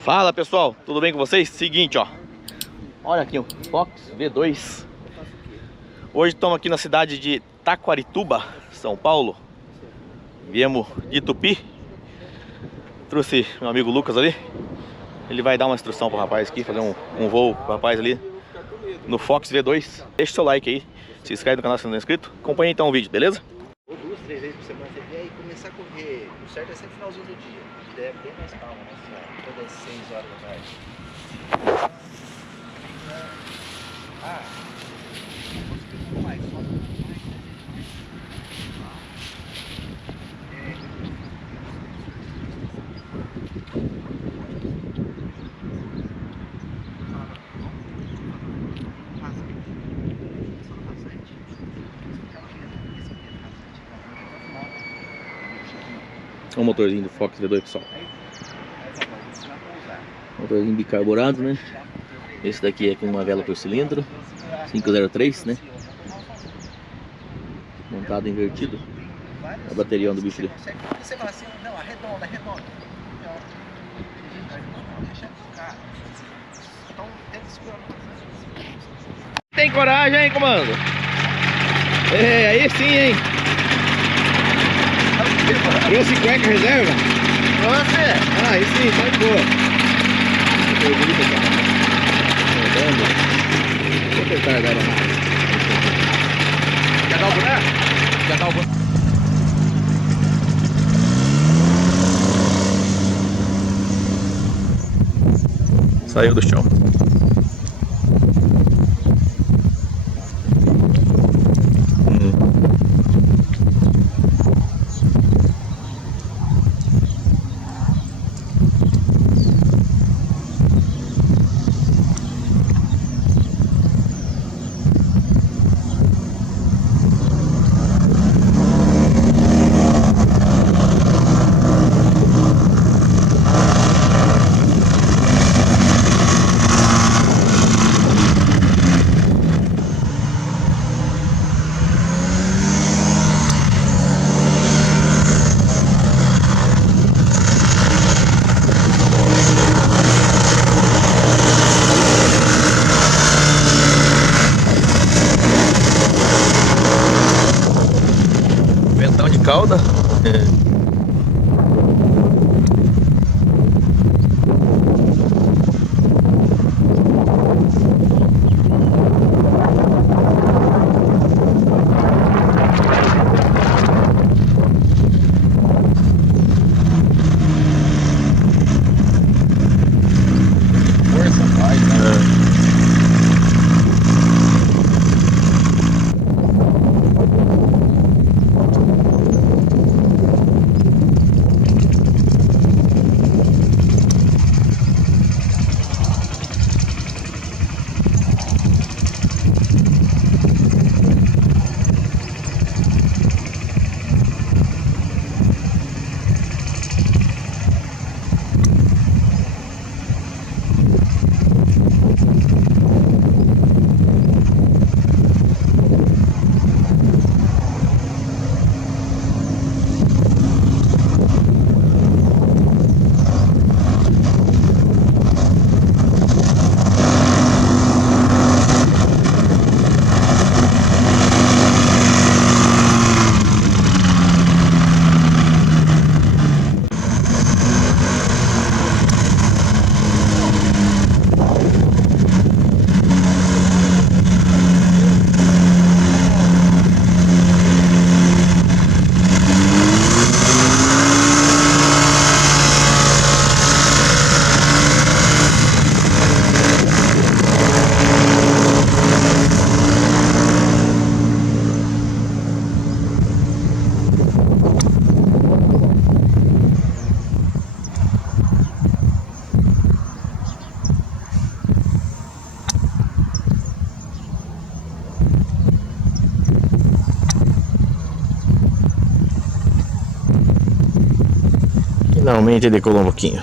Fala pessoal, tudo bem com vocês? Seguinte, ó, olha aqui o Fox V2. Hoje estamos aqui na cidade de Taquarituba, São Paulo. Viemos de Tupi. Trouxe meu amigo Lucas ali. Ele vai dar uma instrução pro rapaz aqui, fazer um voo pro rapaz ali no Fox V2. Deixa o seu like aí, se inscreve no canal se não é inscrito. Acompanhe então o vídeo, beleza? Ou 2, 3 vezes por semana você vier e começar a correr. O certo é sempre finalzinho do dia. A ideia é bem mais calma, né? Todas as 6 horas da tarde. Mais, só mais. Olha o motorzinho do Fox V2, pessoal. Motorzinho bicarburado, né? Esse daqui é com uma vela por cilindro 503, né? Montado invertido. A bateria do bicho ali. Você fala assim, não, arredonda. Então tem que segurar. Tem coragem, hein, comando? É, aí sim, hein? Trouxe cueca reserva? Você! Ah, aí sim, tá de boa. Bonito aqui, rodando. Vou tentar dar uma. Quer dar o boné? Quer dar o boné? Saiu do chão. Ventão de cauda. Força faz, né? Finalmente decolou um pouquinho.